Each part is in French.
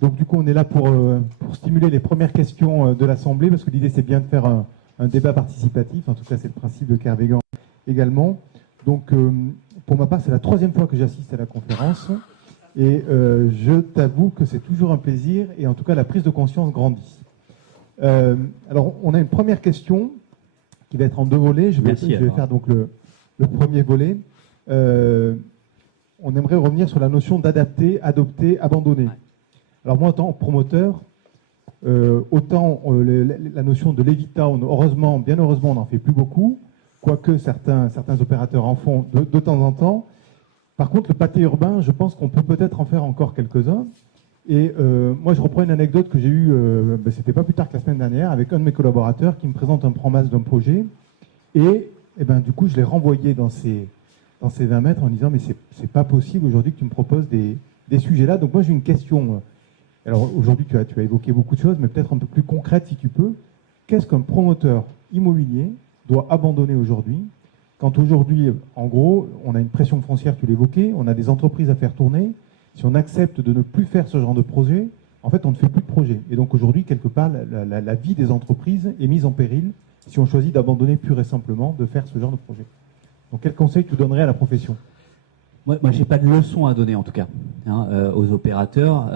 Donc du coup, on est là pour stimuler les premières questions de l'Assemblée, parce que l'idée, c'est bien de faire un débat participatif. En tout cas, c'est le principe de Kervégan également. Donc, pour ma part, c'est la 3e fois que j'assiste à la conférence. Et je t'avoue que c'est toujours un plaisir, et en tout cas, la prise de conscience grandit. Alors, on a une première question qui va être en 2 volets. Je vais faire donc le premier volet. On aimerait revenir sur la notion d'adapter, adopter, abandonner. Alors moi, en tant que promoteur, autant la notion de Levittown, bien heureusement, on n'en fait plus beaucoup, quoique certains opérateurs en font de temps en temps. Par contre, le pâté urbain, je pense qu'on peut peut-être en faire encore quelques-uns. Et moi, je reprends une anecdote que j'ai eue, c'était pas plus tard que la semaine dernière, avec un de mes collaborateurs qui me présente un promesse d'un projet. Et du coup, je l'ai renvoyé dans ces 20 mètres en disant, mais c'est pas possible aujourd'hui que tu me proposes des sujets là. Donc moi, j'ai une question. Alors aujourd'hui, tu as évoqué beaucoup de choses, mais peut-être un peu plus concrète si tu peux. Qu'est-ce qu'un promoteur immobilier doit abandonner aujourd'hui, quand aujourd'hui, en gros, on a une pression foncière, tu l'évoquais, on a des entreprises à faire tourner. Si on accepte de ne plus faire ce genre de projet, en fait, on ne fait plus de projet. Et donc aujourd'hui, quelque part, la vie des entreprises est mise en péril si on choisit d'abandonner pur et simplement de faire ce genre de projet. Donc quel conseil tu donnerais à la profession ? Moi, j'ai pas de leçon à donner en tout cas aux opérateurs.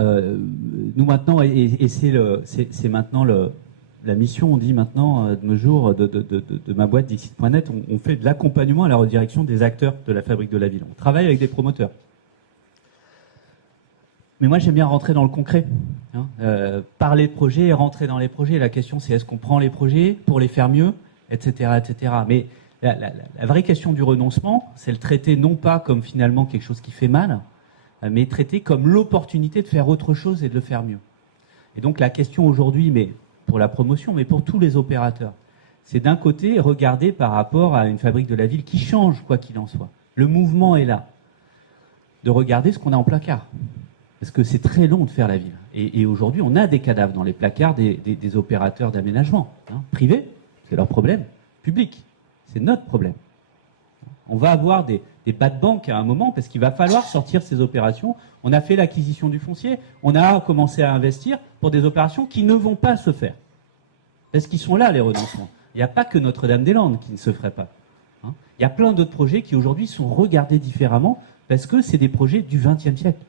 Nous maintenant, et c'est maintenant la mission, on dit maintenant de nos jours de ma boîte Dixit.net, on fait de l'accompagnement à la redirection des acteurs de la fabrique de la ville. On travaille avec des promoteurs. Mais moi, j'aime bien rentrer dans le concret. Parler de projets et rentrer dans les projets. La question, c'est est-ce qu'on prend les projets pour les faire mieux, etc., etc. Mais la vraie question du renoncement, c'est le traiter non pas comme finalement quelque chose qui fait mal, mais traiter comme l'opportunité de faire autre chose et de le faire mieux. Et donc la question aujourd'hui, mais pour la promotion, mais pour tous les opérateurs, c'est d'un côté regarder par rapport à une fabrique de la ville qui change, quoi qu'il en soit. Le mouvement est là. De regarder ce qu'on a en placard. Parce que c'est très long de faire la ville. Et aujourd'hui, on a des cadavres dans les placards des opérateurs d'aménagement. Privés, c'est leur problème. Public, c'est notre problème. On va avoir des bad banks à un moment parce qu'il va falloir sortir ces opérations. On a fait l'acquisition du foncier, on a commencé à investir pour des opérations qui ne vont pas se faire. Parce qu'ils sont là, les renoncements. Il n'y a pas que Notre-Dame-des-Landes qui ne se ferait pas. Il y a plein d'autres projets qui aujourd'hui sont regardés différemment parce que c'est des projets du XXe siècle.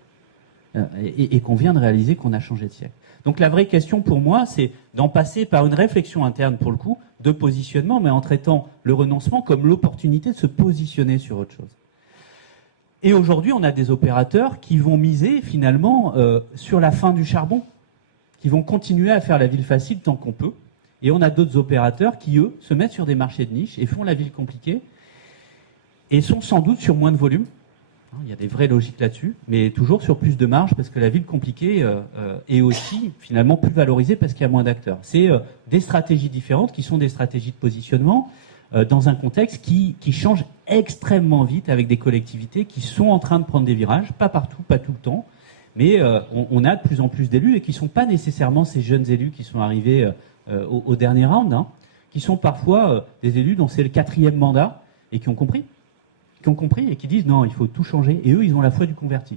Et qu'on vient de réaliser qu'on a changé de siècle. Donc la vraie question pour moi, c'est d'en passer par une réflexion interne, pour le coup, de positionnement, mais en traitant le renoncement comme l'opportunité de se positionner sur autre chose. Et aujourd'hui, on a des opérateurs qui vont miser finalement sur la fin du charbon, qui vont continuer à faire la ville facile tant qu'on peut. Et on a d'autres opérateurs qui, eux, se mettent sur des marchés de niche et font la ville compliquée et sont sans doute sur moins de volume. Il y a des vraies logiques là-dessus, mais toujours sur plus de marge parce que la ville compliquée est aussi finalement plus valorisée parce qu'il y a moins d'acteurs. C'est des stratégies différentes qui sont des stratégies de positionnement dans un contexte qui change extrêmement vite avec des collectivités qui sont en train de prendre des virages, pas partout, pas tout le temps, mais on a de plus en plus d'élus et qui ne sont pas nécessairement ces jeunes élus qui sont arrivés au dernier round, qui sont parfois des élus dont c'est le 4e mandat et qui ont compris et qui disent non, il faut tout changer. Et eux, ils ont la foi du converti.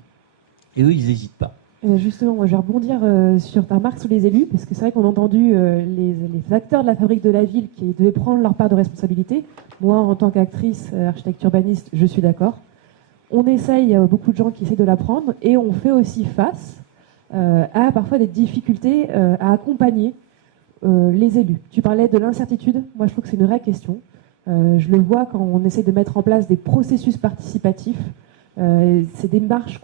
Et eux, ils n'hésitent pas. Justement, moi, je vais rebondir sur ta remarque sur les élus, parce que c'est vrai qu'on a entendu les acteurs de la fabrique de la ville qui devaient prendre leur part de responsabilité. Moi, en tant qu'actrice, architecte urbaniste, je suis d'accord. On essaye, il y a beaucoup de gens qui essaient de la prendre, et on fait aussi face à parfois des difficultés à accompagner les élus. Tu parlais de l'incertitude. Moi, je trouve que c'est une vraie question. Je le vois quand on essaie de mettre en place des processus participatifs. C'est des marches.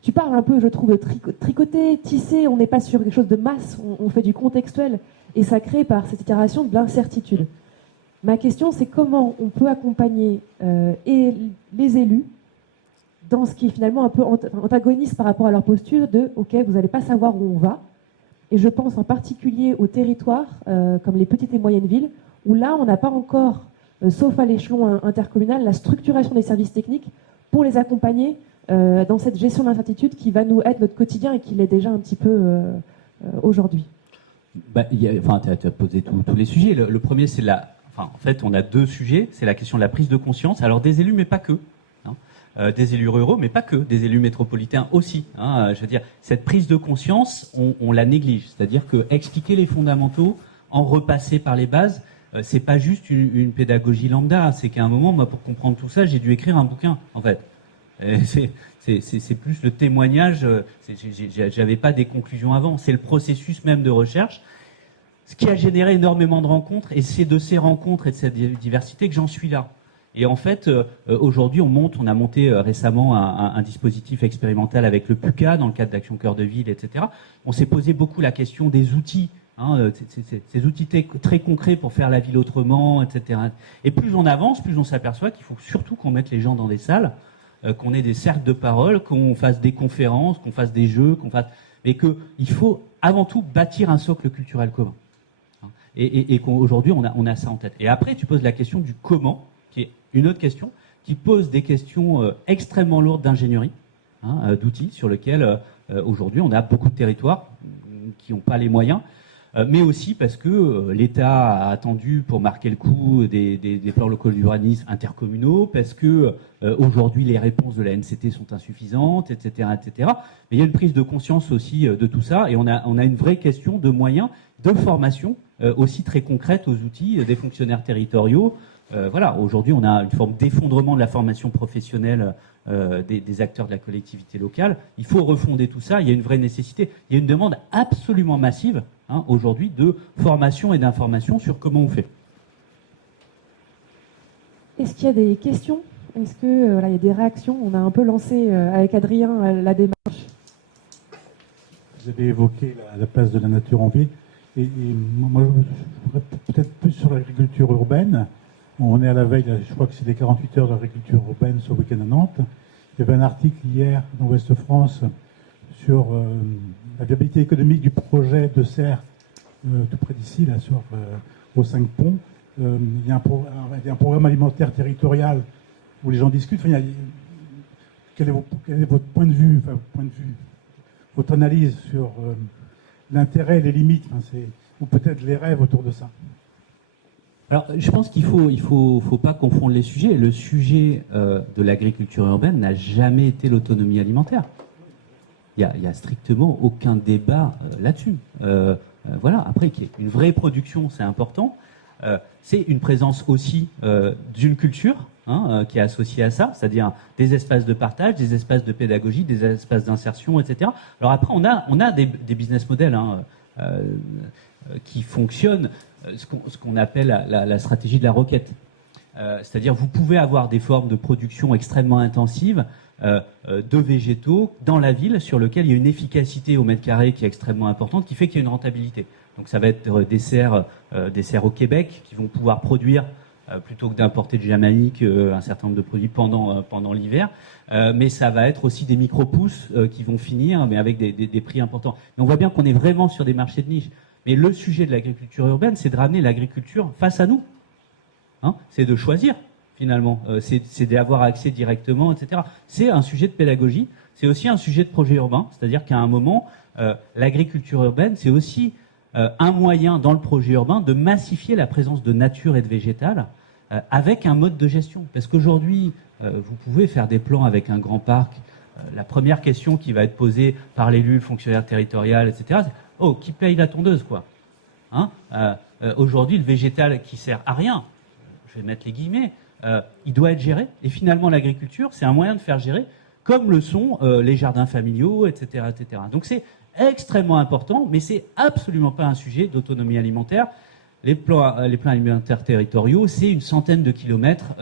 Tu parles un peu, je trouve, de tricoter, tisser. On n'est pas sur quelque chose de masse. On fait du contextuel. Et ça crée par cette itération de l'incertitude. Ma question, c'est comment on peut accompagner et les élus dans ce qui est finalement un peu antagoniste par rapport à leur posture de « Ok, vous n'allez pas savoir où on va ». Et je pense en particulier aux territoires comme les petites et moyennes villes où là, on n'a pas encore... sauf à l'échelon intercommunal, la structuration des services techniques pour les accompagner dans cette gestion de l'incertitude qui va nous être notre quotidien et qui l'est déjà un petit peu aujourd'hui. Tu as posé tous les sujets. Le premier, c'est en fait, on a 2 sujets. C'est la question de la prise de conscience. Alors, des élus, mais pas que. des élus ruraux, mais pas que, des élus métropolitains aussi. Hein. Je veux dire, cette prise de conscience, on la néglige. C'est-à-dire que expliquer les fondamentaux, en repasser par les bases, c'est pas juste une pédagogie lambda. C'est qu'à un moment, moi, pour comprendre tout ça, j'ai dû écrire un bouquin, en fait. C'est plus le témoignage. J'avais pas des conclusions avant. C'est le processus même de recherche, ce qui a généré énormément de rencontres. Et c'est de ces rencontres et de cette diversité que j'en suis là. Et en fait, aujourd'hui, on a monté récemment un dispositif expérimental avec le PUCA dans le cadre d'Action Cœur de Ville, etc. On s'est posé beaucoup la question des outils, hein, ces outils très concrets pour faire la ville autrement, etc. Et plus on avance, plus on s'aperçoit qu'il faut surtout qu'on mette les gens dans des salles, qu'on ait des cercles de parole, qu'on fasse des conférences, qu'on fasse des jeux, mais qu'il faut avant tout bâtir un socle culturel commun. Et qu'aujourd'hui, on a ça en tête. Et après, tu poses la question du comment, qui est une autre question, qui pose des questions extrêmement lourdes d'ingénierie, hein, d'outils, sur lesquels aujourd'hui on a beaucoup de territoires qui n'ont pas les moyens, mais aussi parce que l'État a attendu pour marquer le coup des plans locaux d'urbanisme intercommunaux, parce que aujourd'hui les réponses de la NCT sont insuffisantes, etc., etc. Mais il y a une prise de conscience aussi de tout ça, et on a une vraie question de moyens, de formation aussi très concrète aux outils des fonctionnaires territoriaux. Voilà, aujourd'hui, on a une forme d'effondrement de la formation professionnelle des acteurs de la collectivité locale. Il faut refonder tout ça. Il y a une vraie nécessité. Il y a une demande absolument massive, hein, aujourd'hui, de formation et d'information sur comment on fait. Est-ce qu'il y a des questions? Est-ce que voilà, il y a des réactions? On a un peu lancé avec Adrien la démarche. Vous avez évoqué la place de la nature en ville. Et moi, je voudrais peut-être plus sur l'agriculture urbaine. On est à la veille, je crois que c'est les 48 heures d'agriculture urbaine ce week-end à Nantes. Il y avait un article hier dans Ouest France sur la viabilité économique du projet de serre tout près d'ici, là, aux 5 ponts. Il y a un programme alimentaire territorial où les gens discutent. Enfin, quel est votre point de vue, votre analyse sur l'intérêt et les limites, ou peut-être les rêves autour de ça? Alors, je pense qu'il faut pas confondre les sujets. Le sujet de l'agriculture urbaine n'a jamais été l'autonomie alimentaire. Il y a strictement aucun débat là-dessus. Voilà. Après, qu'il y ait une vraie production, c'est important. C'est une présence aussi d'une culture, hein, qui est associée à ça, c'est-à-dire des espaces de partage, des espaces de pédagogie, des espaces d'insertion, etc. Alors après, on a des business models, hein, qui fonctionnent. Ce qu'on appelle la stratégie de la roquette. C'est-à-dire, vous pouvez avoir des formes de production extrêmement intensives de végétaux dans la ville sur lequel il y a une efficacité au mètre carré qui est extrêmement importante, qui fait qu'il y a une rentabilité. Donc ça va être des serres au Québec qui vont pouvoir produire, plutôt que d'importer de Jamaïque, un certain nombre de produits pendant l'hiver. Mais ça va être aussi des micro-pousses qui vont finir, mais avec des prix importants. Mais on voit bien qu'on est vraiment sur des marchés de niche. Mais le sujet de l'agriculture urbaine, c'est de ramener l'agriculture face à nous. Hein, c'est de choisir, finalement. C'est d'avoir accès directement, etc. C'est un sujet de pédagogie. C'est aussi un sujet de projet urbain. C'est-à-dire qu'à un moment, l'agriculture urbaine, c'est aussi un moyen dans le projet urbain de massifier la présence de nature et de végétal avec un mode de gestion. Parce qu'aujourd'hui, vous pouvez faire des plans avec un grand parc. La première question qui va être posée par l'élu, le fonctionnaire territorial, etc., c'est « Oh, qui paye la tondeuse, quoi ?» Hein, aujourd'hui, le végétal qui sert à rien, je vais mettre les guillemets, il doit être géré. Et finalement, l'agriculture, c'est un moyen de faire gérer, comme le sont les jardins familiaux, etc., etc. Donc c'est extrêmement important, mais c'est absolument pas un sujet d'autonomie alimentaire. Les plans alimentaires territoriaux, c'est une centaine de kilomètres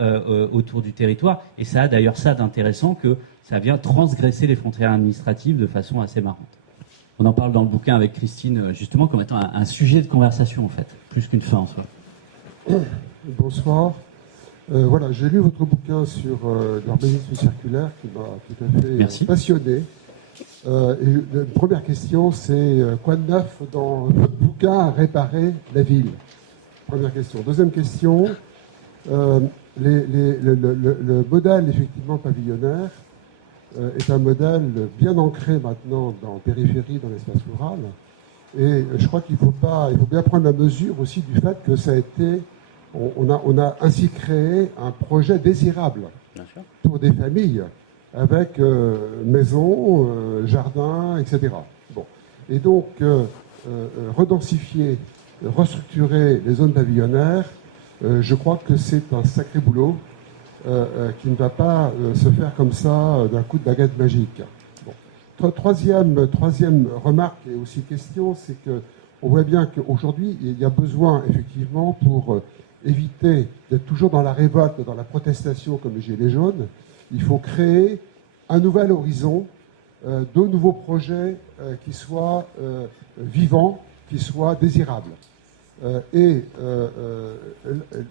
autour du territoire. Et ça a d'ailleurs ça d'intéressant que ça vient transgresser les frontières administratives de façon assez marrante. On en parle dans le bouquin avec Christine, justement, comme étant un sujet de conversation, en fait, plus qu'une fin en soi. Bonsoir. Voilà, j'ai lu votre bouquin sur l'urbanisme circulaire qui m'a tout à fait passionné. Et la première question, c'est quoi de neuf dans votre bouquin à réparer la ville? Première question. Deuxième question, le modèle effectivement pavillonnaire est un modèle bien ancré maintenant dans la périphérie, dans l'espace rural. Et je crois il faut bien prendre la mesure aussi du fait que ça a été, on a ainsi créé un projet désirable pour des familles avec maisons, jardins, etc. Bon. Et donc, redensifier, restructurer les zones pavillonnaires, je crois que c'est un sacré boulot qui ne va pas se faire comme ça d'un coup de baguette magique. Bon. Troisième remarque et aussi question, c'est qu'on voit bien qu'aujourd'hui, il y a besoin effectivement pour éviter d'être toujours dans la révolte, dans la protestation comme les Gilets jaunes, il faut créer un nouvel horizon, de nouveaux projets qui soient vivants, qui soient désirables.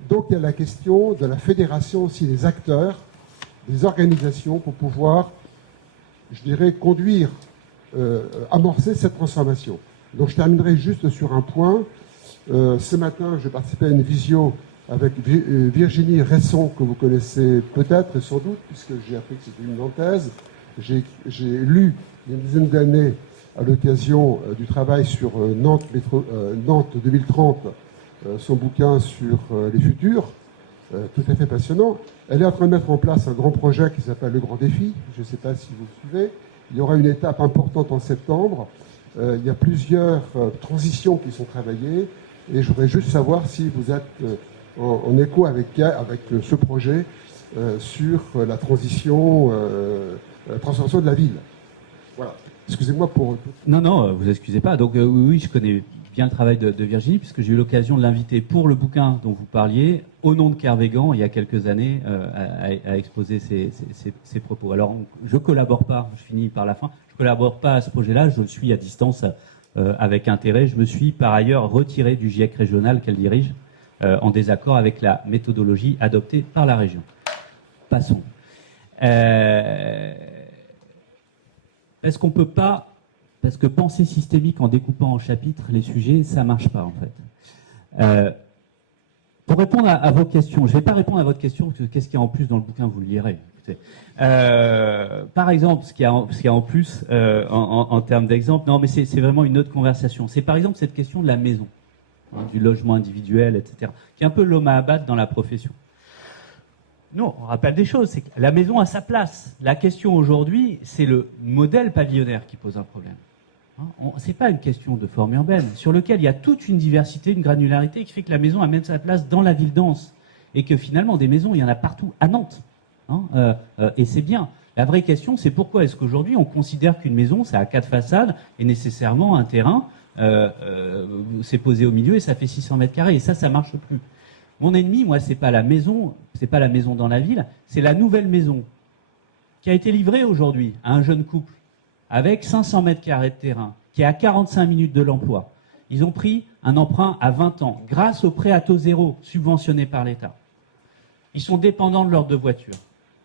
Donc il y a la question de la fédération aussi des acteurs, des organisations pour pouvoir, je dirais, conduire, amorcer cette transformation. Donc je terminerai juste sur un point. Ce matin, je participais à une visio avec Virginie Resson, que vous connaissez peut-être et sans doute, puisque j'ai appris que c'était une Nantaise. J'ai lu il y a une dizaine d'années, à l'occasion du travail sur Nantes 2030, son bouquin sur les futurs, tout à fait passionnant. Elle est en train de mettre en place un grand projet qui s'appelle Le Grand Défi. Je ne sais pas si vous suivez. Il y aura une étape importante en septembre. Il y a plusieurs transitions qui sont travaillées. Et je voudrais juste savoir si vous êtes en écho avec ce projet sur la transformation de la ville. Voilà. Excusez-moi pour... Non, vous excusez pas. Donc oui, je connais bien le travail de Virginie, puisque j'ai eu l'occasion de l'inviter pour le bouquin dont vous parliez, au nom de Kervégan, il y a quelques années, à exposer ses propos. Alors, je collabore pas, je finis par la fin, je collabore pas à ce projet-là, je le suis à distance avec intérêt. Je me suis par ailleurs retiré du GIEC régional qu'elle dirige, en désaccord avec la méthodologie adoptée par la région. Passons. Est-ce qu'on peut pas, parce que penser systémique en découpant en chapitres les sujets, ça marche pas en fait. Pour répondre à vos questions, je vais pas répondre à votre question, parce que qu'est-ce qu'il y a en plus dans le bouquin, vous le lirez. Par exemple, ce qu'il y a en plus en termes d'exemple, non mais c'est vraiment une autre conversation. C'est par exemple cette question de la maison, hein, du logement individuel, etc., qui est un peu l'homme à abattre dans la profession. Non, on rappelle des choses, c'est que la maison a sa place. La question aujourd'hui, c'est le modèle pavillonnaire qui pose un problème. C'est pas une question de forme urbaine, sur lequel il y a toute une diversité, une granularité qui fait que la maison a même sa place dans la ville dense. Et que finalement, des maisons, il y en a partout à Nantes. Et c'est bien. La vraie question, c'est pourquoi est-ce qu'aujourd'hui, on considère qu'une maison, ça a 4 façades, et nécessairement un terrain, c'est posé au milieu et ça fait 600 mètres carrés. Et ça marche plus. Mon ennemi, moi, c'est pas la maison dans la ville, c'est la nouvelle maison qui a été livrée aujourd'hui à un jeune couple avec 500 mètres carrés de terrain, qui est à 45 minutes de l'emploi. Ils ont pris un emprunt à 20 ans grâce au prêt à taux zéro subventionné par l'État. Ils sont dépendants de leurs 2 voitures.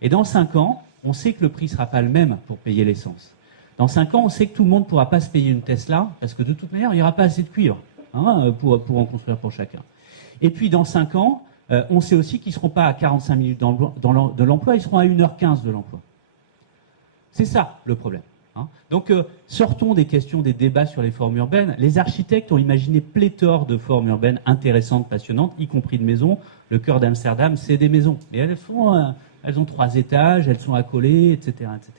Et dans 5 ans, on sait que le prix ne sera pas le même pour payer l'essence. Dans 5 ans, on sait que tout le monde ne pourra pas se payer une Tesla, parce que de toute manière, il n'y aura pas assez de cuivre pour en construire pour chacun. Et puis dans 5 ans, on sait aussi qu'ils ne seront pas à 45 minutes de l'emploi, ils seront à 1h15 de l'emploi. C'est ça le problème. Donc sortons des questions des débats sur les formes urbaines. Les architectes ont imaginé pléthore de formes urbaines intéressantes, passionnantes, y compris de maisons. Le cœur d'Amsterdam, c'est des maisons. Et elles ont 3 étages, elles sont accolées, etc., etc.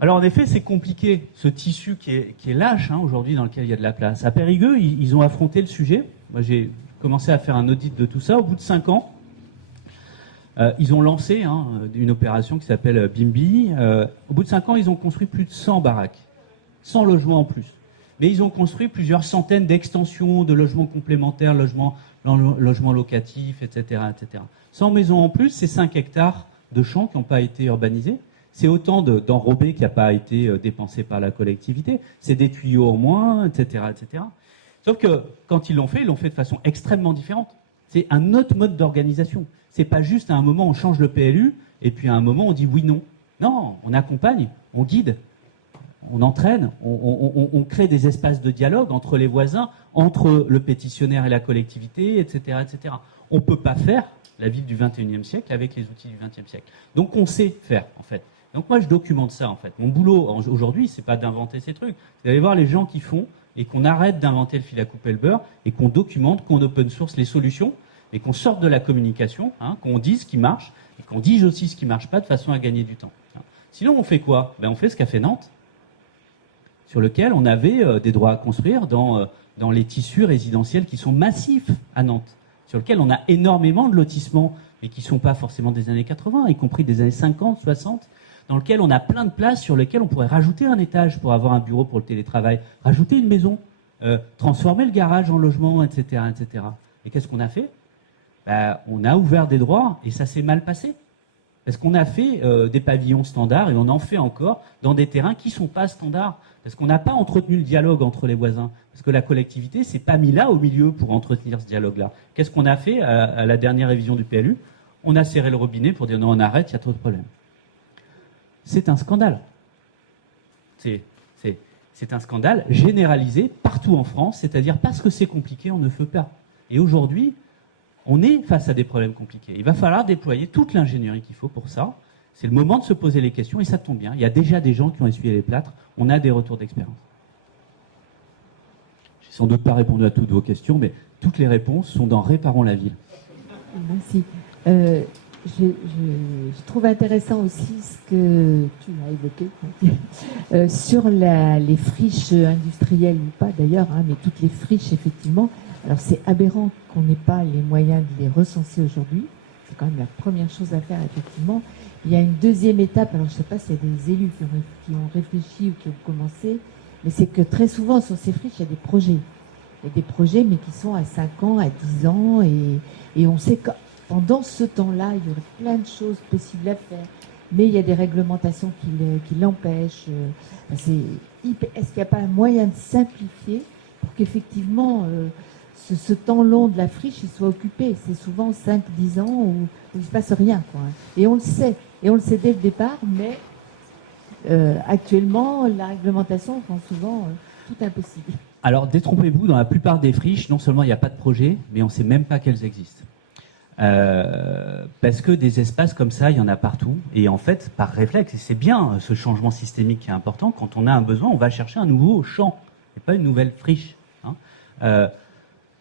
Alors en effet, c'est compliqué, ce tissu qui est lâche aujourd'hui, dans lequel il y a de la place. À Périgueux, ils ont affronté le sujet. Moi, j'ai commencé à faire un audit de tout ça. Au bout de 5 ans, ils ont lancé une opération qui s'appelle Bimbi. Au bout de 5 ans, ils ont construit plus de 100 baraques, 100 logements en plus. Mais ils ont construit plusieurs centaines d'extensions de logements complémentaires, logements locatifs, etc., etc. 100 maisons en plus, c'est 5 hectares de champs qui n'ont pas été urbanisés. C'est autant d'enrobés qui n'a pas été dépensé par la collectivité. C'est des tuyaux en moins, etc., etc. Sauf que quand ils l'ont fait de façon extrêmement différente. C'est un autre mode d'organisation. C'est pas juste à un moment on change le PLU et puis à un moment on dit oui, non. Non, on accompagne, on guide, on entraîne, on crée des espaces de dialogue entre les voisins, entre le pétitionnaire et la collectivité, etc., etc. On ne peut pas faire la ville du XXIe siècle avec les outils du XXe siècle. Donc on sait faire, en fait. Donc moi je documente ça, en fait. Mon boulot aujourd'hui, c'est pas d'inventer ces trucs, c'est d'aller voir les gens qui font et qu'on arrête d'inventer le fil à couper le beurre et qu'on documente, qu'on open source les solutions. mais qu'on sorte de la communication, qu'on dise ce qui marche, et qu'on dise aussi ce qui ne marche pas de façon à gagner du temps. Sinon, on fait quoi? On fait ce qu'a fait Nantes, sur lequel on avait des droits à construire dans les tissus résidentiels qui sont massifs à Nantes, sur lequel on a énormément de lotissements, mais qui ne sont pas forcément des années 80, y compris des années 50, 60, dans lequel on a plein de places sur lesquelles on pourrait rajouter un étage pour avoir un bureau pour le télétravail, rajouter une maison, transformer le garage en logement, etc., etc. Et qu'est-ce qu'on a fait? On a ouvert des droits et ça s'est mal passé. Parce qu'on a fait des pavillons standards et on en fait encore dans des terrains qui ne sont pas standards. Parce qu'on n'a pas entretenu le dialogue entre les voisins. Parce que la collectivité ne s'est pas mis là au milieu pour entretenir ce dialogue-là. Qu'est-ce qu'on a fait à la dernière révision du PLU? On a serré le robinet pour dire non, on arrête, il y a trop de problèmes. C'est un scandale. C'est un scandale généralisé partout en France, c'est-à-dire parce que c'est compliqué, on ne fait pas. Et aujourd'hui, on est face à des problèmes compliqués. Il va falloir déployer toute l'ingénierie qu'il faut pour ça. C'est le moment de se poser les questions et ça tombe bien. Il y a déjà des gens qui ont essuyé les plâtres. On a des retours d'expérience. J'ai sans doute pas répondu à toutes vos questions, mais toutes les réponses sont dans Réparons la ville. Merci. Je trouve intéressant aussi ce que tu as évoqué sur les friches industrielles ou pas d'ailleurs, mais toutes les friches effectivement. Alors c'est aberrant qu'on n'ait pas les moyens de les recenser aujourd'hui. C'est quand même la première chose à faire effectivement. Il y a une deuxième étape, alors je ne sais pas s'il y a des élus qui ont réfléchi ou qui ont commencé, mais c'est que très souvent sur ces friches, il y a des projets. Il y a des projets mais qui sont à 5 ans, à 10 ans et on sait que pendant ce temps-là, il y aurait plein de choses possibles à faire. Mais il y a des réglementations qui l'empêchent. Est-ce qu'il n'y a pas un moyen de simplifier pour qu'effectivement ce temps long de la friche il soit occupé? C'est souvent 5-10 ans où il ne se passe rien, quoi. Et on le sait. Et on le sait dès le départ, mais actuellement, la réglementation rend souvent tout impossible. Alors, détrompez-vous, dans la plupart des friches, non seulement il n'y a pas de projet, mais on ne sait même pas qu'elles existent. Parce que des espaces comme ça, il y en a partout. Et en fait, par réflexe, et c'est bien ce changement systémique qui est important, quand on a un besoin, on va chercher un nouveau champ, et pas une nouvelle friche.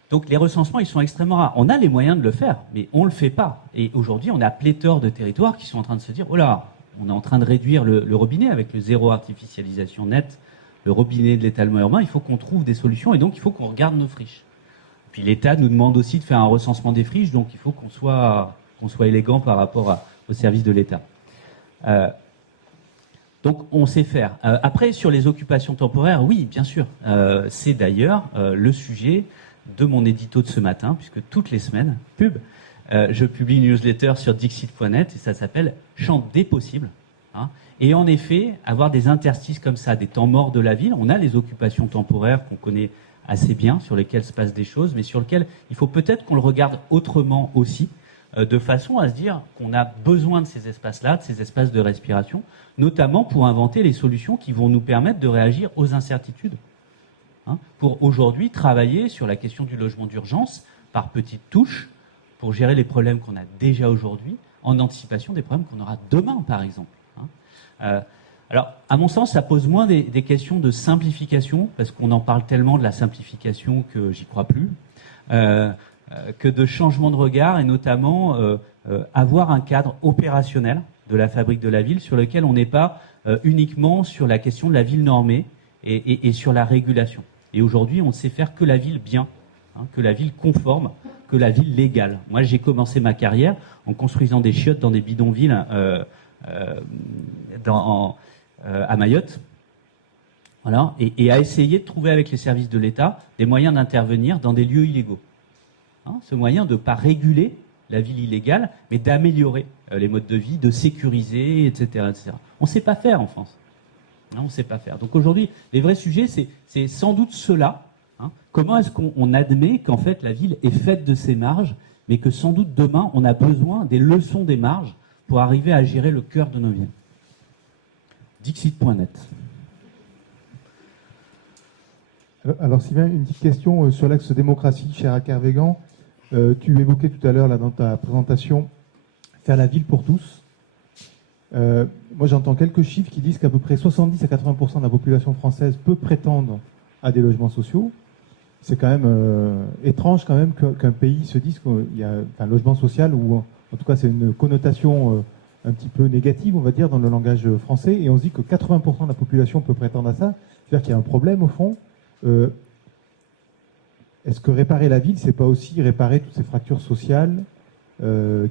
Donc les recensements, ils sont extrêmement rares. On a les moyens de le faire, mais on ne le fait pas. Et aujourd'hui, on a pléthore de territoires qui sont en train de se dire « Oh là, on est en train de réduire le robinet avec le zéro artificialisation nette, le robinet de l'étalement urbain, il faut qu'on trouve des solutions et donc il faut qu'on regarde nos friches. » Puis l'État nous demande aussi de faire un recensement des friches, donc il faut qu'on soit élégant par rapport au service de l'État. Donc on sait faire. Après, sur les occupations temporaires, oui, bien sûr. C'est d'ailleurs le sujet de mon édito de ce matin, puisque toutes les semaines, je publie une newsletter sur Dixit.net et ça s'appelle « Champ des possibles ». Et en effet, avoir des interstices comme ça, des temps morts de la ville, on a les occupations temporaires qu'on connaît assez bien, sur lesquelles se passent des choses, mais sur lesquelles il faut peut-être qu'on le regarde autrement aussi, de façon à se dire qu'on a besoin de ces espaces-là, de ces espaces de respiration, notamment pour inventer les solutions qui vont nous permettre de réagir aux incertitudes. Pour aujourd'hui travailler sur la question du logement d'urgence par petites touches, pour gérer les problèmes qu'on a déjà aujourd'hui, en anticipation des problèmes qu'on aura demain, par exemple. Alors, à mon sens, ça pose moins des questions de simplification, parce qu'on en parle tellement de la simplification que j'y crois plus, que de changement de regard, et notamment avoir un cadre opérationnel de la fabrique de la ville sur lequel on n'est pas uniquement sur la question de la ville normée et sur la régulation. Et aujourd'hui, on ne sait faire que la ville bien, que la ville conforme, que la ville légale. Moi, j'ai commencé ma carrière en construisant des chiottes dans des bidonvilles à Mayotte, voilà, et à essayer de trouver avec les services de l'État des moyens d'intervenir dans des lieux illégaux. Ce moyen de ne pas réguler la ville illégale, mais d'améliorer les modes de vie, de sécuriser, etc. etc. On ne sait pas faire en France. On ne sait pas faire. Donc aujourd'hui, les vrais sujets, c'est sans doute cela. Comment est-ce qu'on admet qu'en fait la ville est faite de ces marges, mais que sans doute demain, on a besoin des leçons des marges pour arriver à gérer le cœur de nos villes. Dixit.net. Alors Sylvain, une petite question sur l'axe démocratie, cher à Kervégan. Tu évoquais tout à l'heure là, dans ta présentation, faire la ville pour tous. Moi j'entends quelques chiffres qui disent qu'à peu près 70 à 80% de la population française peut prétendre à des logements sociaux. c'est quand même étrange quand même qu'un pays se dise qu'il y a un logement social, ou en tout cas c'est une connotation un petit peu négative, on va dire, dans le langage français, et on se dit que 80% de la population peut prétendre à ça. C'est-à-dire qu'il y a un problème au fond. Est-ce que réparer la ville, c'est pas aussi réparer toutes ces fractures sociales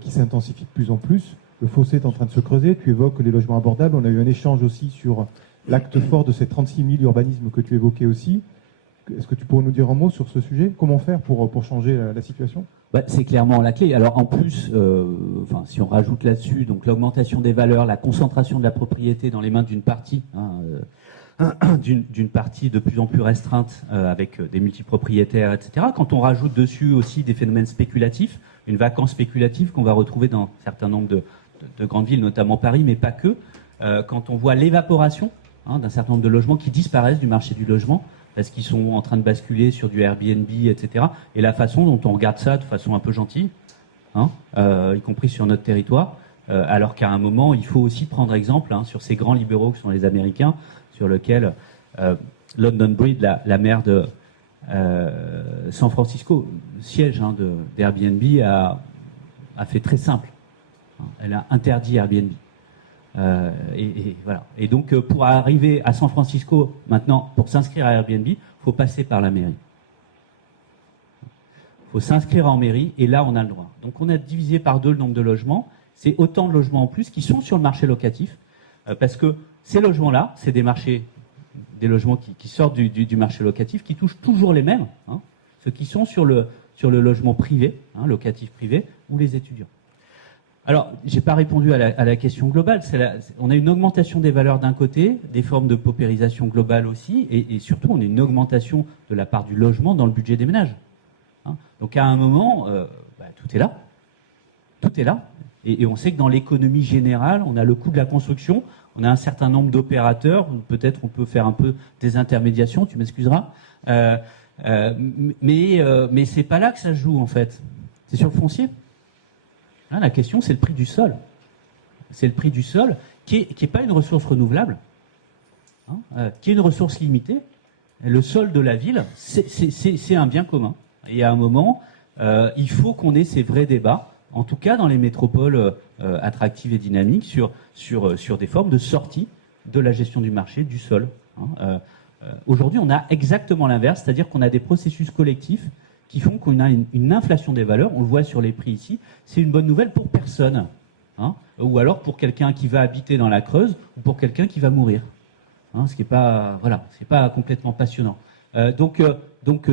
qui s'intensifient de plus en plus? Le fossé est en train de se creuser. Tu évoques les logements abordables. On a eu un échange aussi sur l'acte fort de ces 36 000 urbanismes que tu évoquais aussi. Est-ce que tu pourrais nous dire un mot sur ce sujet? Comment faire pour changer la situation? C'est clairement la clé. Alors en plus, si on rajoute là-dessus, donc l'augmentation des valeurs, la concentration de la propriété dans les mains d'une partie, d'une partie de plus en plus restreinte avec des multipropriétaires, etc. Quand on rajoute dessus aussi des phénomènes spéculatifs, une vacance spéculative qu'on va retrouver dans un certain nombre de grandes villes, notamment Paris, mais pas que, quand on voit l'évaporation d'un certain nombre de logements qui disparaissent du marché du logement, parce qu'ils sont en train de basculer sur du Airbnb, etc. Et la façon dont on regarde ça de façon un peu gentille, y compris sur notre territoire, alors qu'à un moment, il faut aussi prendre exemple sur ces grands libéraux que sont les Américains, sur lequel London Breed, la maire de San Francisco, siège d'Airbnb, a fait très simple. Elle a interdit Airbnb. Et voilà. Et donc, pour arriver à San Francisco, maintenant, pour s'inscrire à Airbnb, il faut passer par la mairie. Il faut s'inscrire en mairie, et là, on a le droit. Donc, on a divisé par 2 le nombre de logements. C'est autant de logements en plus qui sont sur le marché locatif, parce que ces logements-là, c'est des logements qui sortent du marché locatif, qui touchent toujours les mêmes, ceux qui sont sur le logement privé, locatif privé, ou les étudiants. Alors, je n'ai pas répondu à la question globale. On a une augmentation des valeurs d'un côté, des formes de paupérisation globale aussi, et surtout, on a une augmentation de la part du logement dans le budget des ménages. Donc, à un moment, tout est là. Tout est là. Et on sait que dans l'économie générale, on a le coût de la construction, on a un certain nombre d'opérateurs, peut-être on peut faire un peu des intermédiations, tu m'excuseras, mais c'est pas là que ça se joue en fait. C'est sur le foncier. La question, c'est le prix du sol. C'est le prix du sol qui est pas une ressource renouvelable, qui est une ressource limitée. Et le sol de la ville, c'est un bien commun. Et à un moment, il faut qu'on ait ces vrais débats, en tout cas dans les métropoles attractives et dynamiques, sur des formes de sortie de la gestion du marché, du sol. Aujourd'hui, on a exactement l'inverse, c'est-à-dire qu'on a des processus collectifs qui font qu'on a une inflation des valeurs. On le voit sur les prix ici. C'est une bonne nouvelle pour personne. Ou alors pour quelqu'un qui va habiter dans la Creuse, ou pour quelqu'un qui va mourir. Ce qui n'est pas, c'est pas complètement passionnant. Donc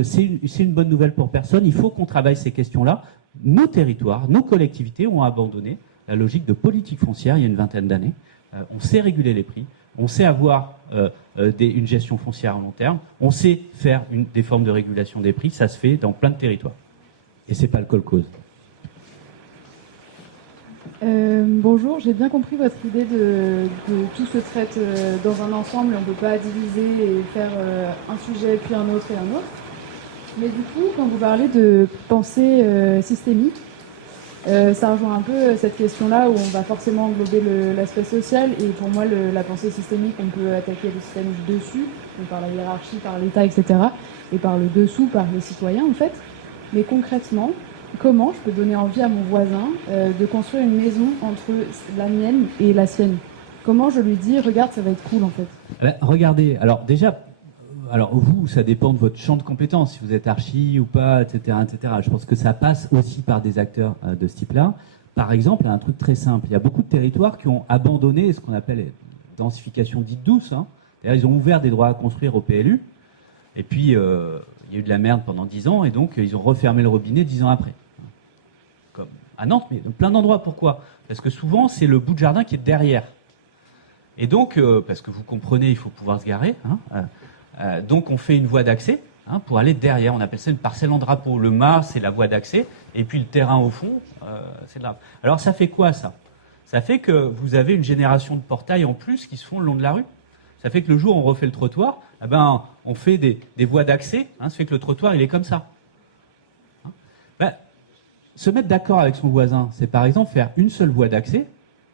c'est une bonne nouvelle pour personne. Il faut qu'on travaille ces questions-là. Nos territoires, nos collectivités ont abandonné la logique de politique foncière il y a une vingtaine d'années. On sait réguler les prix, on sait avoir une gestion foncière à long terme, on sait faire des formes de régulation des prix, ça se fait dans plein de territoires. Et c'est pas le col-cause. Bonjour, j'ai bien compris votre idée de tout se traite dans un ensemble et on ne peut pas diviser et faire un sujet puis un autre et un autre. Mais du coup, quand vous parlez de pensée systémique, ça rejoint un peu cette question-là où on va forcément englober l'aspect social. Et pour moi, la pensée systémique, on peut attaquer le système du dessus, donc par la hiérarchie, par l'État, etc. Et par le dessous, par les citoyens, en fait. Mais concrètement, comment je peux donner envie à mon voisin de construire une maison entre la mienne et la sienne? Comment je lui dis, regarde, ça va être cool, en fait? Regardez, alors déjà... Alors vous, ça dépend de votre champ de compétences, si vous êtes archi ou pas, etc., etc. Je pense que ça passe aussi par des acteurs de ce type-là. Par exemple, un truc très simple, il y a beaucoup de territoires qui ont abandonné ce qu'on appelle la densification dite douce. C'est-à-dire, ils ont ouvert des droits à construire au PLU, et puis il y a eu de la merde pendant 10 ans, et donc ils ont refermé le robinet 10 ans après. Comme à Nantes, mais dans plein d'endroits. Pourquoi? Parce que souvent, c'est le bout de jardin qui est derrière. Et donc, parce que vous comprenez, il faut pouvoir se garer, donc on fait une voie d'accès pour aller derrière. On appelle ça une parcelle en drapeau. Le mât, c'est la voie d'accès. Et puis le terrain au fond, c'est là. Alors ça fait quoi ça? Ça fait que vous avez une génération de portails en plus qui se font le long de la rue. Ça fait que le jour où on refait le trottoir, on fait des voies d'accès. Ça fait que le trottoir, il est comme ça. Se mettre d'accord avec son voisin, c'est par exemple faire une seule voie d'accès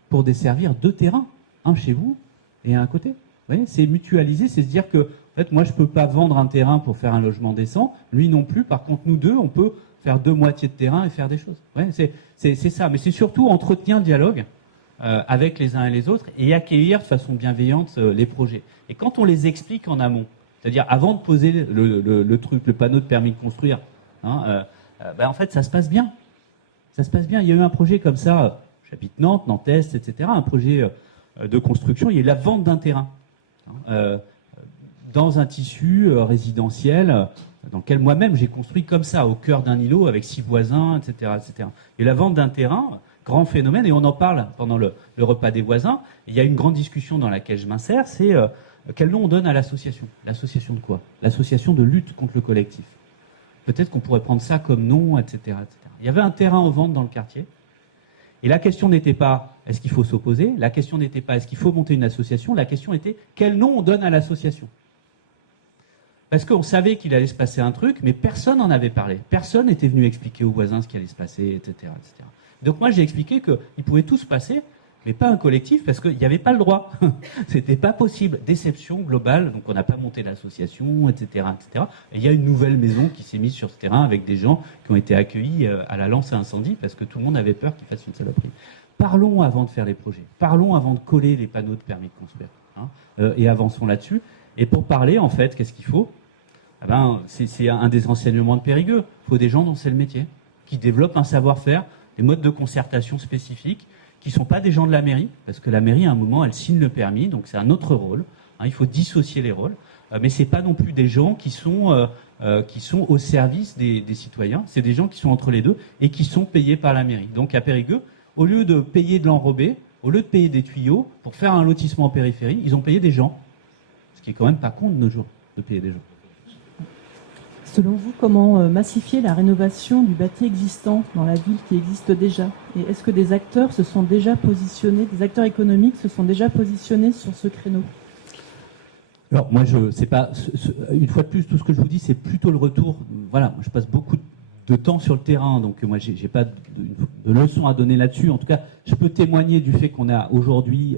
pour desservir 2 terrains. Un chez vous et un à côté. Vous voyez, c'est mutualiser, c'est se dire que En fait, moi, je peux pas vendre un terrain pour faire un logement décent. Lui non plus. Par contre, nous deux, on peut faire 2 moitiés de terrain et faire des choses. Ouais, c'est ça. Mais c'est surtout entretenir le dialogue avec les uns et les autres et accueillir de façon bienveillante les projets. Et quand on les explique en amont, c'est-à-dire avant de poser le truc, le panneau de permis de construire, en fait, ça se passe bien. Ça se passe bien. Il y a eu un projet comme ça, j'habite Nantes, Nantes-Est, etc., un projet de construction, il y a eu la vente d'un terrain dans un tissu résidentiel dans lequel moi-même j'ai construit comme ça, au cœur d'un îlot, avec 6 voisins, etc., etc. Et la vente d'un terrain, grand phénomène, et on en parle pendant le repas des voisins. Il y a une grande discussion dans laquelle je m'insère, c'est quel nom on donne à l'association. L'association de quoi? L'association de lutte contre le collectif. Peut-être qu'on pourrait prendre ça comme nom, etc., etc. Il y avait un terrain en vente dans le quartier, et la question n'était pas est-ce qu'il faut s'opposer, la question n'était pas est-ce qu'il faut monter une association, la question était quel nom on donne à l'association. Parce qu'on savait qu'il allait se passer un truc, mais personne n'en avait parlé. Personne n'était venu expliquer aux voisins ce qui allait se passer, etc., etc. Donc moi, j'ai expliqué qu'il pouvait tout se passer, mais pas un collectif, parce qu'il n'y avait pas le droit. C'était pas possible. Déception globale, donc on n'a pas monté l'association, etc., etc. Et il y a une nouvelle maison qui s'est mise sur ce terrain avec des gens qui ont été accueillis à la lance à incendie, parce que tout le monde avait peur qu'ils fassent une saloperie. Parlons avant de faire les projets. Parlons avant de coller les panneaux de permis de construire. Et avançons là-dessus. Et pour parler, en fait, qu'est-ce qu'il faut ? C'est un des enseignements de Périgueux. Il faut des gens dont c'est le métier, qui développent un savoir-faire, des modes de concertation spécifiques, qui ne sont pas des gens de la mairie, parce que la mairie, à un moment, elle signe le permis, donc c'est un autre rôle. Il faut dissocier les rôles. Mais ce n'est pas non plus des gens qui sont au service des citoyens. C'est des gens qui sont entre les deux et qui sont payés par la mairie. Donc à Périgueux, au lieu de payer de l'enrobé, au lieu de payer des tuyaux, pour faire un lotissement en périphérie, ils ont payé des gens. Ce qui est quand même pas con de nos jours, de payer des gens. Selon vous, comment massifier la rénovation du bâti existant dans la ville qui existe déjà? Et est-ce que des acteurs se sont déjà positionnés, des acteurs économiques se sont déjà positionnés sur ce créneau? Alors moi, c'est pas une fois de plus, tout ce que je vous dis, c'est plutôt le retour. Voilà, je passe beaucoup de temps sur le terrain, donc moi, j'ai pas de leçons à donner là-dessus. En tout cas, je peux témoigner du fait qu'on a aujourd'hui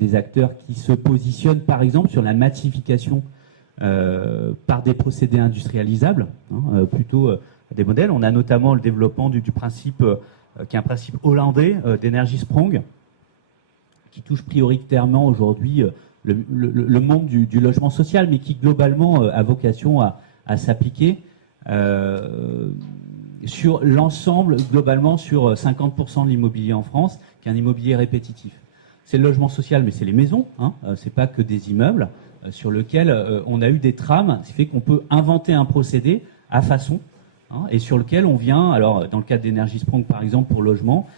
des acteurs qui se positionnent, par exemple, sur la massification par des procédés industrialisables, plutôt des modèles. On a notamment le développement du principe, qui est un principe hollandais d'énergie Sprong, qui touche prioritairement aujourd'hui le monde du logement social, mais qui globalement a vocation à s'appliquer sur l'ensemble, globalement sur 50% de l'immobilier en France, qui est un immobilier répétitif. C'est le logement social, mais c'est les maisons, c'est pas que des immeubles, sur lequel on a eu des trames, ce qui fait qu'on peut inventer un procédé à façon, et sur lequel on vient, alors dans le cadre d'Energy Sprong par exemple pour logement,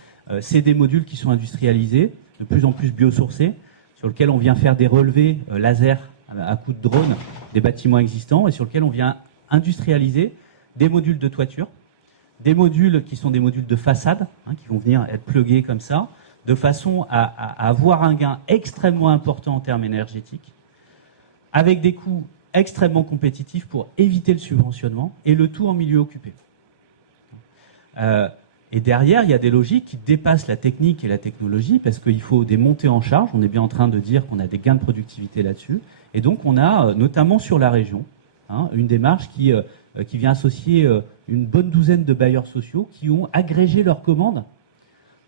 c'est des modules qui sont industrialisés, de plus en plus biosourcés, sur lequel on vient faire des relevés laser à coups de drone des bâtiments existants, et sur lequel on vient industrialiser des modules de toiture, des modules qui sont des modules de façade, qui vont venir être plugués comme ça, de façon à avoir un gain extrêmement important en termes énergétiques, avec des coûts extrêmement compétitifs pour éviter le subventionnement, et le tout en milieu occupé. Et derrière, il y a des logiques qui dépassent la technique et la technologie, parce qu'il faut des montées en charge. On est bien en train de dire qu'on a des gains de productivité là-dessus. Et donc, on a, notamment sur la région, une démarche qui vient associer une bonne douzaine de bailleurs sociaux qui ont agrégé leurs commandes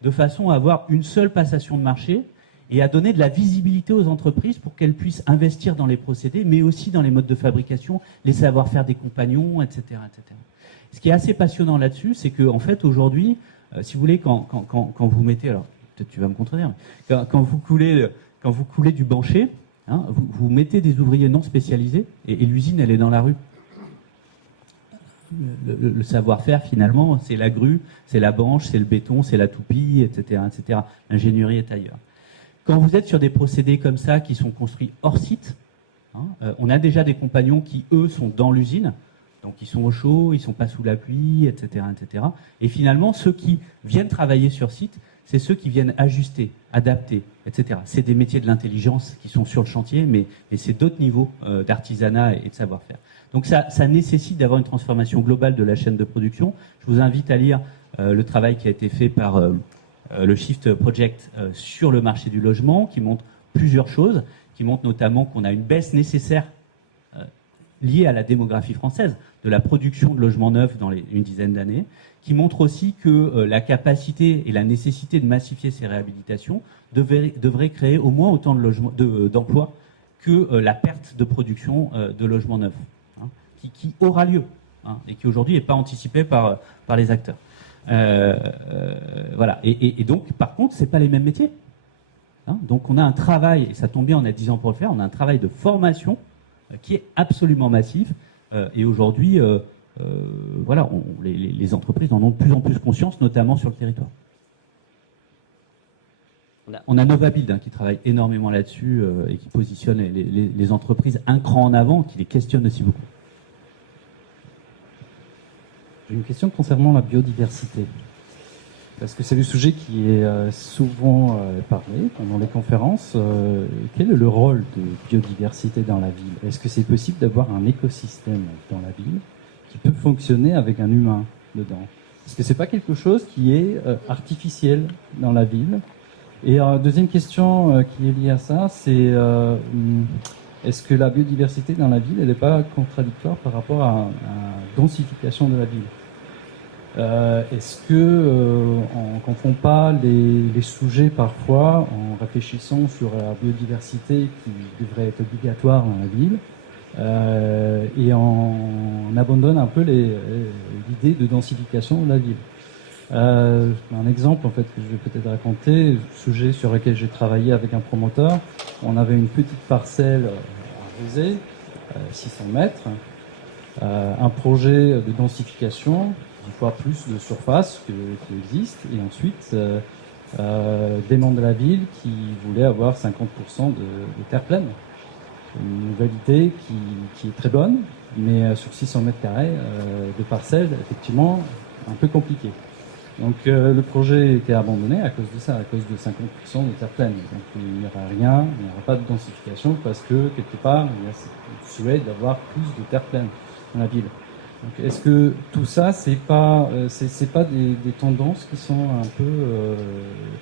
de façon à avoir une seule passation de marché et à donner de la visibilité aux entreprises pour qu'elles puissent investir dans les procédés, mais aussi dans les modes de fabrication, les savoir-faire des compagnons, etc., etc. Ce qui est assez passionnant là-dessus, c'est que en fait, aujourd'hui, si vous voulez, quand vous mettez, alors peut-être tu vas me contredire, mais quand vous coulez du bancher, vous mettez des ouvriers non spécialisés, et l'usine, elle est dans la rue. Le savoir-faire, finalement, c'est la grue, c'est la banche, c'est le béton, c'est la toupie, etc., etc. L'ingénierie est ailleurs. Quand vous êtes sur des procédés comme ça qui sont construits hors site, on a déjà des compagnons qui, eux, sont dans l'usine, donc ils sont au chaud, ils ne sont pas sous la pluie, etc., etc. Et finalement, ceux qui viennent travailler sur site, c'est ceux qui viennent ajuster, adapter, etc. C'est des métiers de l'intelligence qui sont sur le chantier, mais c'est d'autres niveaux d'artisanat et de savoir-faire. Donc ça nécessite d'avoir une transformation globale de la chaîne de production. Je vous invite à lire le travail qui a été fait par le Shift Project sur le marché du logement, qui montre plusieurs choses, qui montre notamment qu'on a une baisse nécessaire liées à la démographie française, de la production de logements neufs dans une dizaine d'années, qui montrent aussi que la capacité et la nécessité de massifier ces réhabilitations devrait créer au moins autant d'emplois que la perte de production de logements neufs, hein, qui aura lieu, hein, et qui aujourd'hui n'est pas anticipée par les acteurs. Voilà. Et donc, par contre, c'est pas les mêmes métiers. Hein. Donc, on a un travail, et ça tombe bien, on a 10 ans pour le faire, on a un travail de formation qui est absolument massif. Et aujourd'hui, voilà, les entreprises en ont de plus en plus conscience, notamment sur le territoire. On a Novabuild, hein, qui travaille énormément là-dessus et qui positionne les entreprises un cran en avant, qui les questionne aussi beaucoup. J'ai une question concernant la biodiversité. Parce que c'est le sujet qui est souvent parlé pendant les conférences. Quel est le rôle de biodiversité dans la ville? Est-ce que c'est possible d'avoir un écosystème dans la ville qui peut fonctionner avec un humain dedans? Est-ce que c'est pas quelque chose qui est artificiel dans la ville? Et deuxième question qui est liée à ça, c'est est-ce que la biodiversité dans la ville, elle n'est pas contradictoire par rapport à la densification de la ville? Est-ce que on ne confond pas les sujets parfois en réfléchissant sur la biodiversité qui devrait être obligatoire dans la ville et on abandonne un peu l'idée de densification de la ville? Un exemple en fait que je vais peut-être raconter, sujet sur lequel j'ai travaillé avec un promoteur. On avait une petite parcelle à Rosé, 600 mètres, un projet de densification, 10 fois plus de surface qui existe, et ensuite des membres de la ville qui voulaient avoir 50% de terre pleine. Une nouvelle idée qui est très bonne, mais sur 600 mètres carrés de parcelles, effectivement, un peu compliqué. Donc le projet était abandonné à cause de ça, à cause de 50% de terre pleine. Donc il n'y aura rien, il n'y aura pas de densification parce que quelque part il y a ce souhait d'avoir plus de terre pleine dans la ville. Donc est-ce que tout ça c'est pas des tendances qui sont un peu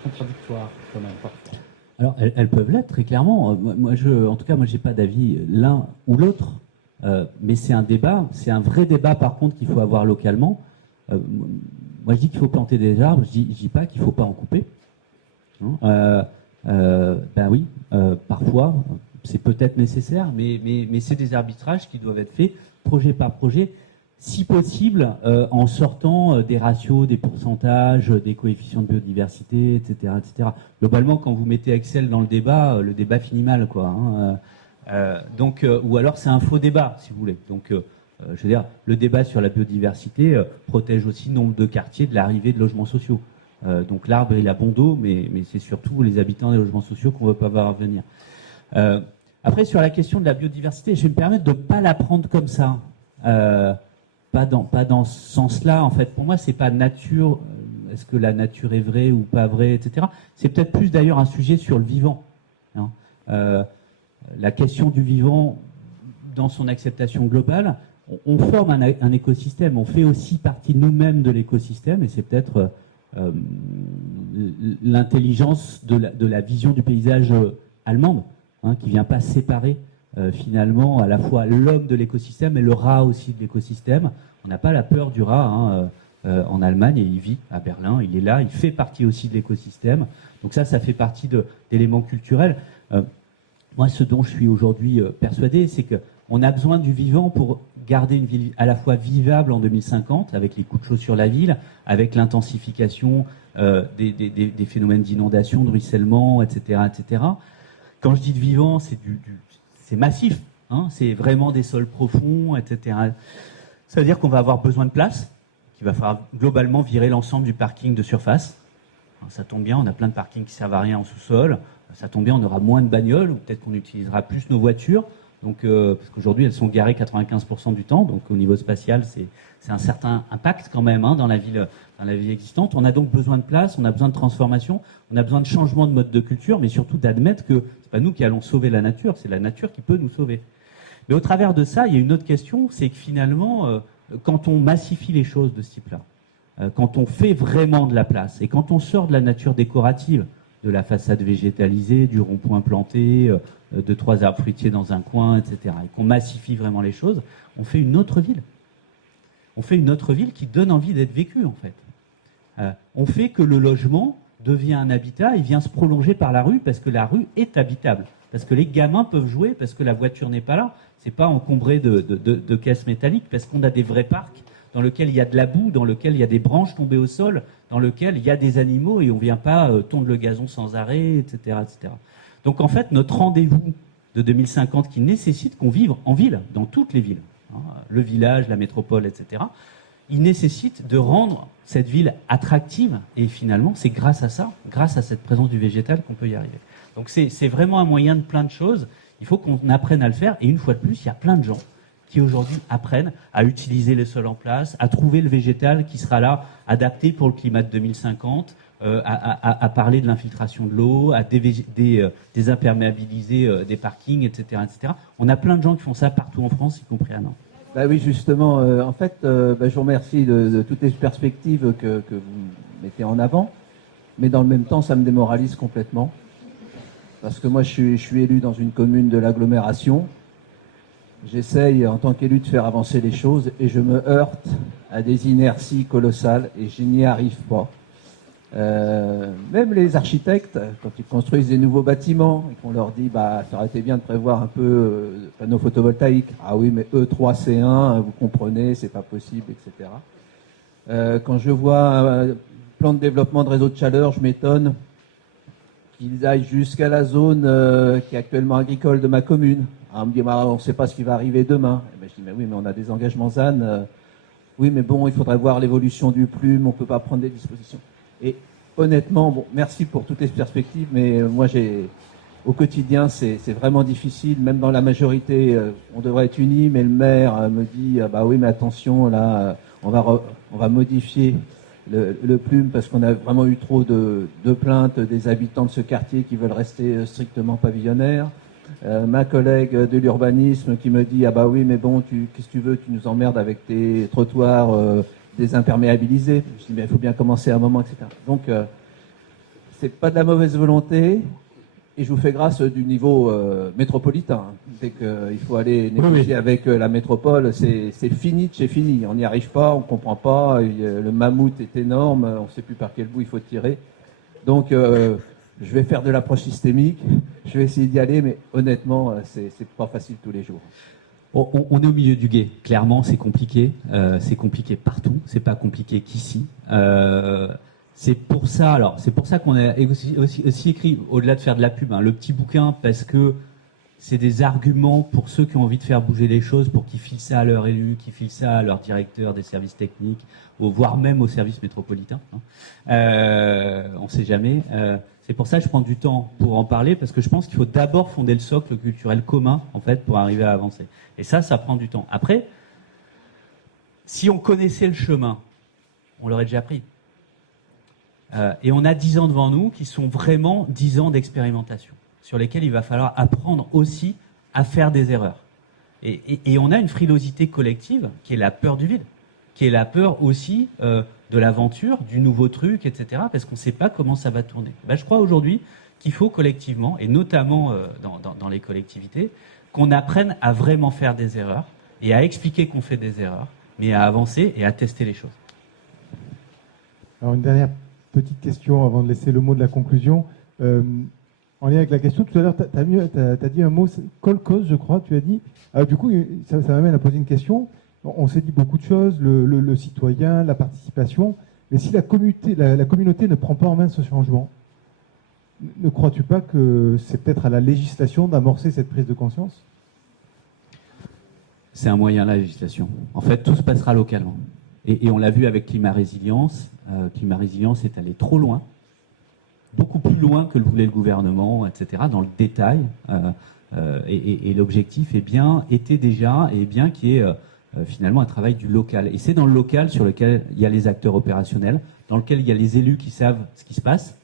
contradictoires quand même parfois? Alors elles peuvent l'être très clairement. En tout cas moi j'ai pas d'avis l'un ou l'autre, mais c'est un débat, c'est un vrai débat par contre qu'il faut avoir localement. Moi, je dis qu'il faut planter des arbres, je dis pas qu'il faut pas en couper. Ben oui, parfois, c'est peut-être nécessaire, mais c'est des arbitrages qui doivent être faits projet par projet, si possible, en sortant des ratios, des pourcentages, des coefficients de biodiversité, etc., etc. Globalement, quand vous mettez Excel dans le débat finit mal, quoi. Hein. Donc, ou alors c'est un faux débat, si vous voulez. Donc je veux dire, le débat sur la biodiversité protège aussi nombre de quartiers de l'arrivée de logements sociaux. Donc l'arbre, il a bon dos, mais c'est surtout les habitants des logements sociaux qu'on ne veut pas voir venir. Après, sur la question de la biodiversité, je vais me permettre de ne pas la prendre comme ça. Pas dans ce sens-là. En fait, pour moi, c'est pas nature. Est-ce que la nature est vraie ou pas vraie, etc. C'est peut-être plus d'ailleurs un sujet sur le vivant. Hein. La question du vivant dans son acceptation globale. On forme un écosystème, on fait aussi partie nous-mêmes de l'écosystème, et c'est peut-être l'intelligence de la vision du paysage allemande, hein, qui ne vient pas séparer finalement à la fois l'homme de l'écosystème et le rat aussi de l'écosystème. On n'a pas la peur du rat hein, en Allemagne, et il vit à Berlin, il est là, il fait partie aussi de l'écosystème. Donc ça fait partie d'éléments culturels. Moi, ce dont je suis aujourd'hui persuadé, c'est qu'on a besoin du vivant pour garder une ville à la fois vivable en 2050, avec les coups de chaud sur la ville, avec l'intensification des phénomènes d'inondation, de ruissellement, etc., etc. Quand je dis de vivant, c'est massif, hein, c'est vraiment des sols profonds, etc. Ça veut dire qu'on va avoir besoin de place, qu'il va falloir globalement virer l'ensemble du parking de surface. Alors, ça tombe bien, on a plein de parkings qui servent à rien en sous-sol. Ça tombe bien, on aura moins de bagnoles, ou peut-être qu'on utilisera plus nos voitures. Donc, parce qu'aujourd'hui, elles sont garées 95% du temps. Donc, au niveau spatial, c'est un certain impact quand même hein, dans la ville existante. On a donc besoin de place, on a besoin de transformation, on a besoin de changement de mode de culture, mais surtout d'admettre que c'est pas nous qui allons sauver la nature, c'est la nature qui peut nous sauver. Mais au travers de ça, il y a une autre question, c'est que finalement, quand on massifie les choses de ce type-là, quand on fait vraiment de la place, et quand on sort de la nature décorative, de la façade végétalisée, du rond-point planté, de 3 arbres fruitiers dans un coin, etc., et qu'on massifie vraiment les choses, on fait une autre ville. On fait une autre ville qui donne envie d'être vécue, en fait. On fait que le logement devient un habitat et vient se prolonger par la rue parce que la rue est habitable, parce que les gamins peuvent jouer, parce que la voiture n'est pas là. C'est pas encombré de caisses métalliques, parce qu'on a des vrais parcs dans lesquels il y a de la boue, dans lesquels il y a des branches tombées au sol, dans lesquels il y a des animaux et on ne vient pas tondre le gazon sans arrêt, etc., etc. Donc en fait, notre rendez-vous de 2050 qui nécessite qu'on vive en ville, dans toutes les villes, hein, le village, la métropole, etc., il nécessite de rendre cette ville attractive et finalement, c'est grâce à ça, grâce à cette présence du végétal qu'on peut y arriver. Donc c'est vraiment un moyen de plein de choses. Il faut qu'on apprenne à le faire et une fois de plus, il y a plein de gens qui aujourd'hui apprennent à utiliser les sols en place, à trouver le végétal qui sera là, adapté pour le climat de 2050, à parler de l'infiltration de l'eau, à désimperméabiliser des parkings, etc., etc. On a plein de gens qui font ça partout en France, y compris à Nantes. Bah oui, justement, en fait, je vous remercie de toutes les perspectives que vous mettez en avant, mais dans le même temps, ça me démoralise complètement, parce que moi, je suis élu dans une commune de l'agglomération. J'essaye, en tant qu'élu, de faire avancer les choses et je me heurte à des inerties colossales et je n'y arrive pas. Même les architectes, quand ils construisent des nouveaux bâtiments et qu'on leur dit ça aurait été bien de prévoir un peu panneaux photovoltaïques. Ah oui, mais E3C1, vous comprenez, c'est pas possible, etc. Quand je vois un plan de développement de réseau de chaleur, je m'étonne qu'ils aillent jusqu'à la zone qui est actuellement agricole de ma commune. On me dit, on ne sait pas ce qui va arriver demain. Et je dis, mais oui, mais on a des engagements ZAN. Oui, mais bon, il faudrait voir l'évolution du plume, on ne peut pas prendre des dispositions. Et honnêtement, merci pour toutes les perspectives, mais moi, au quotidien, c'est vraiment difficile. Même dans la majorité, on devrait être unis, mais le maire me dit, oui, mais attention, là, on va modifier le plume parce qu'on a vraiment eu trop de plaintes des habitants de ce quartier qui veulent rester strictement pavillonnaires. Ma collègue de l'urbanisme qui me dit oui mais bon qu'est-ce que tu veux, tu nous emmerdes avec tes trottoirs désimperméabilisés. Je dis mais il faut bien commencer à un moment, etc. Donc c'est pas de la mauvaise volonté et je vous fais grâce du niveau métropolitain. Dès qu'il faut aller négocier avec la métropole, c'est fini de chez fini. On n'y arrive pas, on comprend pas. Le mammouth est énorme, on ne sait plus par quel bout il faut tirer. Donc je vais faire de l'approche systémique, je vais essayer d'y aller, mais honnêtement, c'est pas facile tous les jours. On est au milieu du gué. Clairement, c'est compliqué. C'est compliqué partout. C'est pas compliqué qu'ici. C'est pour ça qu'on a aussi écrit, au-delà de faire de la pub, le petit bouquin, parce que c'est des arguments pour ceux qui ont envie de faire bouger les choses, pour qu'ils filent ça à leurs élus, qu'ils filent ça à leurs directeurs des services techniques, voire même aux services métropolitains. On ne sait jamais. C'est pour ça que je prends du temps pour en parler, parce que je pense qu'il faut d'abord fonder le socle culturel commun, en fait, pour arriver à avancer. Et ça prend du temps. Après, si on connaissait le chemin, on l'aurait déjà pris. Et on a 10 ans devant nous qui sont vraiment 10 ans d'expérimentation, sur lesquels il va falloir apprendre aussi à faire des erreurs. Et on a une frilosité collective qui est la peur du vide, qui est la peur aussi de l'aventure, du nouveau truc, etc., parce qu'on ne sait pas comment ça va tourner. Je crois aujourd'hui qu'il faut collectivement, et notamment dans les collectivités, qu'on apprenne à vraiment faire des erreurs, et à expliquer qu'on fait des erreurs, mais à avancer et à tester les choses. Alors une dernière petite question avant de laisser le mot de la conclusion. En lien avec la question, tout à l'heure, tu as dit un mot, kolkhoz, je crois, tu as dit. Du coup, ça m'amène à poser une question. On s'est dit beaucoup de choses, le citoyen, la participation, mais si la communauté ne prend pas en main ce changement, ne crois-tu pas que c'est peut-être à la législation d'amorcer cette prise de conscience ? C'est un moyen, la législation. En fait, tout se passera localement. Et on l'a vu avec Climat Résilience. Climat Résilience est allé trop loin, beaucoup plus loin que le voulait le gouvernement, etc., dans le détail. Et l'objectif était déjà qu'il y ait finalement un travail du local. Et c'est dans le local sur lequel il y a les acteurs opérationnels, dans lequel il y a les élus qui savent ce qui se passe,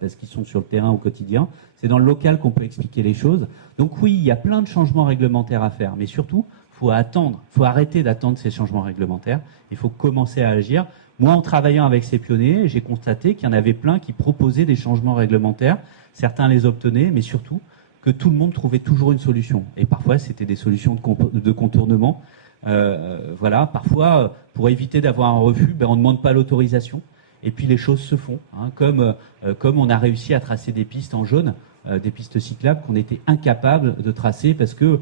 parce qu'ils sont sur le terrain au quotidien. C'est dans le local qu'on peut expliquer les choses. Donc oui, il y a plein de changements réglementaires à faire, mais surtout, faut attendre, faut arrêter d'attendre ces changements réglementaires. Il faut commencer à agir. Moi, en travaillant avec ces pionniers, j'ai constaté qu'il y en avait plein qui proposaient des changements réglementaires. Certains les obtenaient, mais surtout que tout le monde trouvait toujours une solution. Et parfois, c'était des solutions de contournement. Voilà, parfois, pour éviter d'avoir un refus, on ne demande pas l'autorisation. Et puis les choses se font, hein, comme on a réussi à tracer des pistes en jaune, des pistes cyclables qu'on était incapable de tracer parce que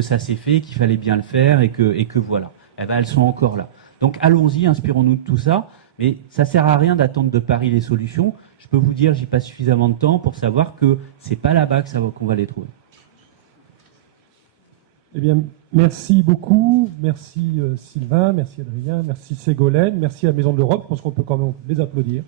ça s'est fait, qu'il fallait bien le faire et que voilà. Eh ben, elles sont encore là. Donc allons-y, inspirons-nous de tout ça. Mais ça sert à rien d'attendre de Paris les solutions. Je peux vous dire, j'y passe suffisamment de temps pour savoir que c'est pas là-bas qu'on va les trouver. Eh bien, merci beaucoup. Merci Sylvain, merci Adrien, merci Ségolène, merci à la Maison de l'Europe. Je pense qu'on peut quand même les applaudir.